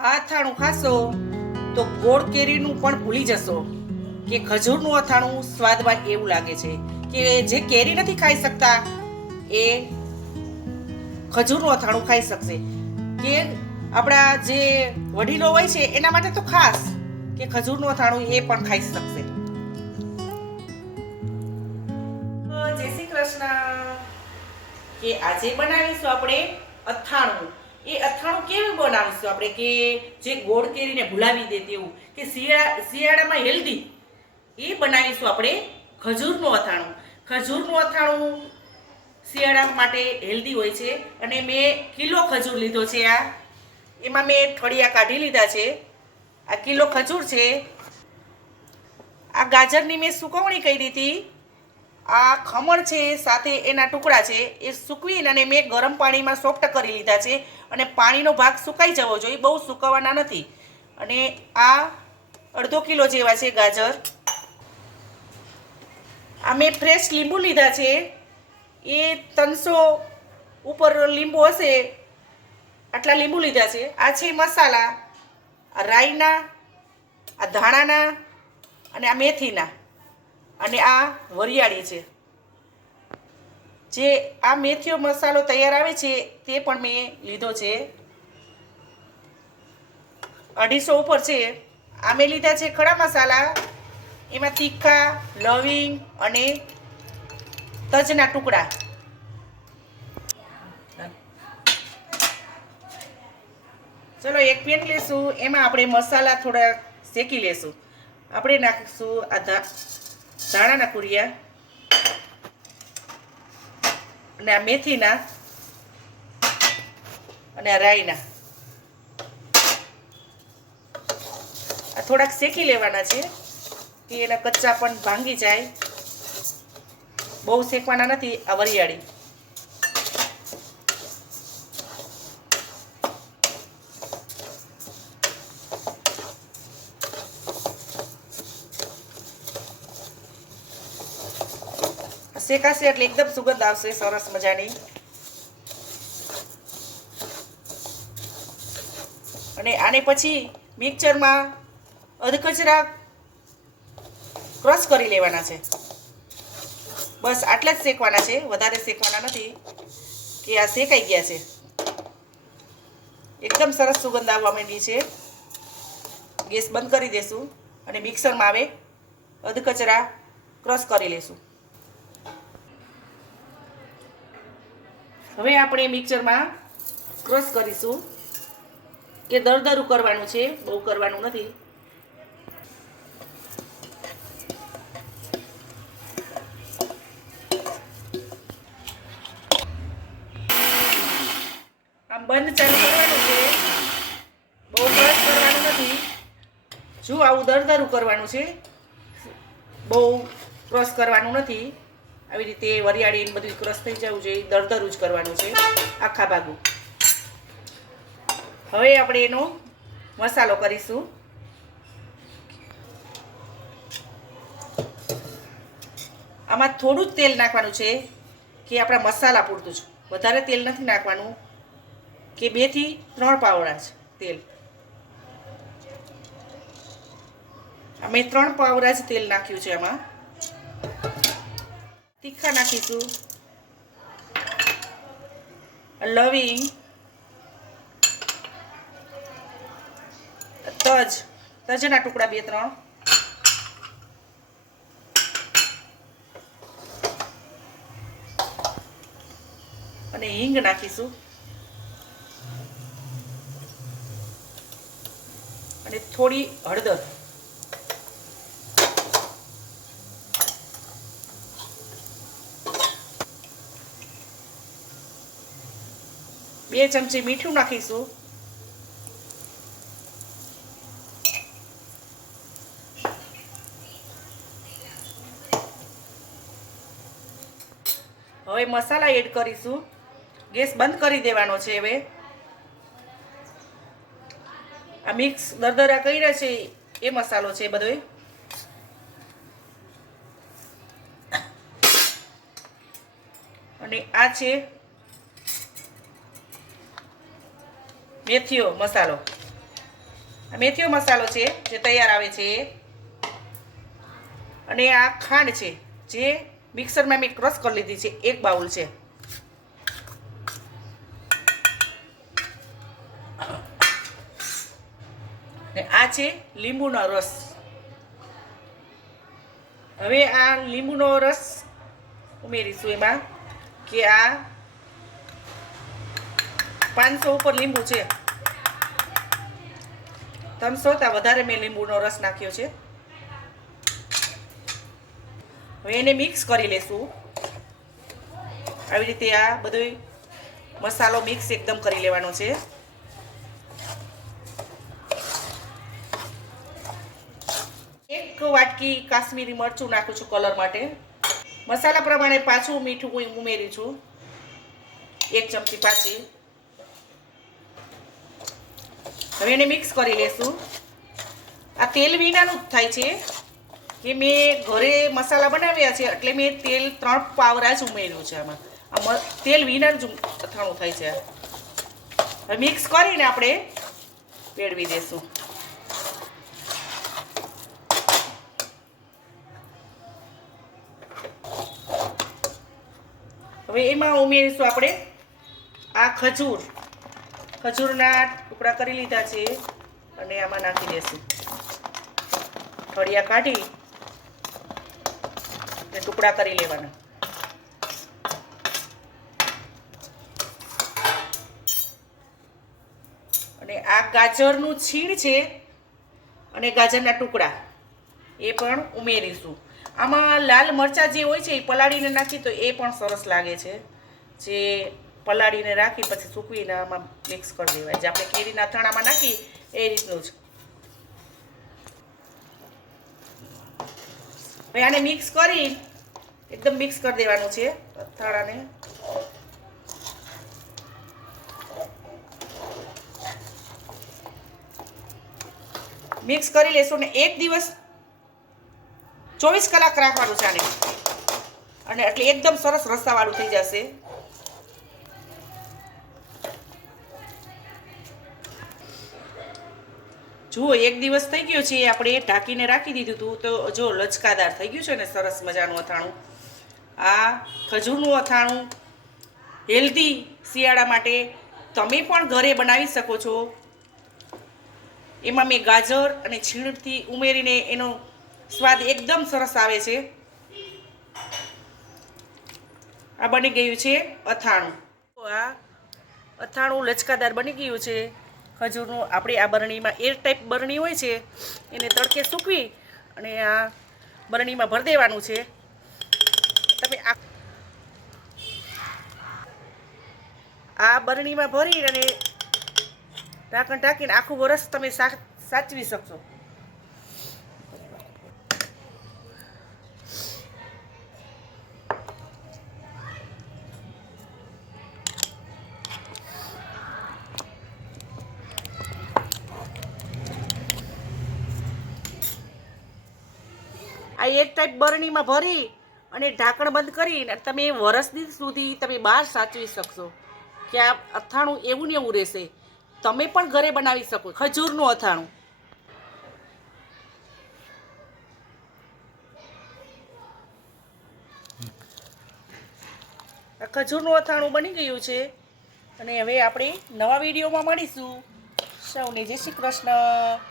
અથાણું ખાશો તો ગોળ કેરીનું પણ ભૂલી જશો. કે ખજૂરનું અથાણું સ્વાદમાં એવું લાગે છે કે જે કેરી નથી ખાઈ શકતા, એ ખજૂરનું અથાણું ખાઈ શકશે. કે આપણા જે વડીલો હોય છે, એના માટે તો ખાસ કે ખજૂરનું અથાણું એ પણ ખાઈ શકશે. જય શ્રી કૃષ્ણ. કે આજે બનાવીશું આપણે અથાણું. એ અથાણું કેવું બનાવીશું આપણે કે જે ગોળ કેરીને ભૂલાવી દે તેવું? કે શિયાળા, શિયાળામાં હેલ્ધી એ બનાવીશું આપણે ખજૂરનું અથાણું. ખજૂરનું અથાણું શિયાળા માટે હેલ્ધી હોય છે. અને મેં કિલો ખજૂર લીધો છે આ. એમાં મેં ઠળિયા કાઢી લીધા છે. આ કિલો ખજૂર છે. આ ગાજરની મેં સુકવણી કરી હતી. આ ખમણ છે, સાથે એના ટુકડા છે, એ સૂકવીને અને મેં ગરમ પાણીમાં સોફ્ટ કરી લીધા છે અને પાણીનો ભાગ સુકાઈ જવો જોઈએ, બહુ સુકાવાના નથી. અને આ અડધો કિલો જેવા છે ગાજર. આ મેં ફ્રેશ લીંબુ લીધા છે. એ ત્રણસો ઉપર લીંબુ હશે, આટલા લીંબુ લીધા છે. આ છે મસાલા, આ રાઈના, આ ધાણાના અને આ મેથીના. અને આ વરિયાળી છે. જે આ મેથીઓ મસાલો તૈયાર આવે છે, તે પણ મેં લીધો છે. અઢીસો ઉપર છે. આ મેં લીધા છે ખડા મસાલા. એમાં તીખા, લવિંગ અને તજના ટુકડા. ચલો એક પેન લેશું. એમાં આપણે મસાલા થોડા શેકી લેશું. આપણે નાખીશું આ ધા ધાણાના કુરિયા અને આ મેથીના અને આ રાઈના. આ થોડાક શેકી લેવાના છે કે એના કચ્ચા પણ ભાંગી જાય. બહુ શેકવાના નથી આ વરિયાળી. શેકાશે એટલે એકદમ સુગંધ આવશે સરસ મજાની. અને આને પછી મિક્સરમાં અધકચરા ક્રશ કરી લેવાના છે. બસ આટલા જ શેકવાના છે, વધારે શેકવાના નથી કે આ શેકાઈ ગયા છે. એકદમ સરસ સુગંધ આવવા માંડી છે. ગેસ બંધ કરી દેશું અને મિક્સરમાં આવે અધકચરા ક્રશ કરી લેશું. હવે આપણે મિક્સરમાં ક્રશ કરીશું કે દરદરું કરવાનું છે, બહુ કરવાનું નથી. આમ બંધ ચાલુ કરવાનું છે. બહુ ક્રશ કરવાનું નથી. જો આવું દરદરું કરવાનું છે, બહુ ક્રશ કરવાનું નથી. આવી રીતે વરિયાળી બધું ક્રશ થઈ જવું જોઈએ, દરદરું જ કરવાનું છે, આખા ભાગું હવે આપણે એનો મસાલો કરીશું. આમાં થોડું જ તેલ નાખવાનું છે કે આપણા મસાલા પૂરતું જ વધારે તેલ નથી નાખવાનું કે બેથી ત્રણ પાવડા જ તેલ. અમે ત્રણ પાવડા જ તેલ નાખ્યું છે આમાં. તીખા નાખીશું. લવિંગ. તજ. તજના ટુકડા બે ત્રણ. અને હિંગ નાખીશું. અને થોડી હળદર. બે ચમચી મીઠું નાખીશું. હવે મસાલા એડ કરીશું. ગેસ બંધ કરી દેવાનો છે હવે. આ મિક્સ દરદરા કર્યા છે એ મસાલો છે બધો અને આ છે મેથીઓ મસાલો. આ મેથીનો મસાલો છે, જે તૈયાર આવે છે. અને આ ખાંડ છે, જે મિક્સરમાં મેં ક્રશ કરી લીધી છે, એક બાઉલ છે. ને આ છે લીંબુનો રસ. હવે આ લીંબુનો રસ ઉમેરીશું એમાં કે આ પાંચસો ઉપર લીંબુ છે. ત્રણસો તા વધારે મેં લીંબુનો રસ નાખ્યો છે. હવે એને મિક્સ કરી લેશું. આવી રીતે આ બધો મસાલો મિક્સ એકદમ કરી લેવાનો છે. એક વાટકી કાશ્મીરી મરચું નાખું છું કલર માટે. મસાલા પ્રમાણે પાછું મીઠું હું ઉમેરી છું. એક ચમચી પાછી. હવે એને મિક્સ કરી લેશું. આ તેલ વિનાનું જ થાય છે. કે મેં ઘરે મસાલા બનાવ્યા છે, એટલે મેં તેલ ત્રણ પાવરા જ ઉમેર્યું છે આમાં. આ તેલ વિનાનું જ અથાણું થાય છે. હવે મિક્સ કરીને આપણે પેળવી દેશું. હવે એમાં ઉમેરીશું આપણે આ ખજૂર. ખજૂરના ટુકડા કરી લીધા છે અને આમાં નાખી દેશું. ફળિયા કાઢી ને ટુકડા કરી લેવાના. અને આ ગાજરનું છીણ છે અને ગાજરના ટુકડા, એ પણ ઉમેરીશું. આમાં લાલ મરચાં જે હોય છે, એ પલાળીને નાખી તો એ પણ સરસ લાગે છે. જે પલાળીને રાખી પછી સૂકવીને આમાં મિક્સ કરી દેવાય. જે આપણે કેરીના અથાણામાં નાખી, એ રીતનું જ. હવે આને મિક્સ કરી, એકદમ મિક્સ કરી દેવાનું છે અથાણાને. મિક્સ કરી લેશું ને એક દિવસ ચોવીસ કલાક રાખવાનું છે આને. અને એટલે એકદમ સરસ રસાવાળું થઈ જશે. જુઓ, એક દિવસ થઈ ગયો છે, આપણે ઢાંકીને રાખી દીધું હતું. તો જો લચકાદાર થઈ ગયું છે ને, સરસ મજાનું અથાણું. આ ખજૂરનું અથાણું, હેલ્ધી શિયાળા માટે તમે પણ ઘરે બનાવી શકો છો. એમાં મેં ગાજર અને છીણથી ઉમેરીને એનો સ્વાદ એકદમ સરસ આવે છે. આ બની ગયું છે અથાણું. આ અથાણું લચકાદાર બની ગયું છે. ખજૂરનું આપણી આ બરણીમાં એર ટાઈપ બરણી હોય છે, એને તડકે સૂકવી અને આ બરણીમાં ભરી દેવાનું છે. તમે આ આ બરણીમાં ભરી અને ઢાંકણ ઢાંકીને આખું વરસ તમે સાચવી શકશો. આ એક ટાઈપ બરણીમાં ભરી અને ઢાંકણ બંધ કરીને તમે વરસ દિન સુધી તમે બહાર સાચવી શકશો. કે આ અથાણું એવું ને એવું રહેશે. તમે પણ ઘરે બનાવી શકો. ખજૂરનું અથાણું. ખજૂરનું અથાણું બની ગયું છે. અને હવે આપણે નવા વિડીયોમાં મળીશું. સૌને જય શ્રી કૃષ્ણ.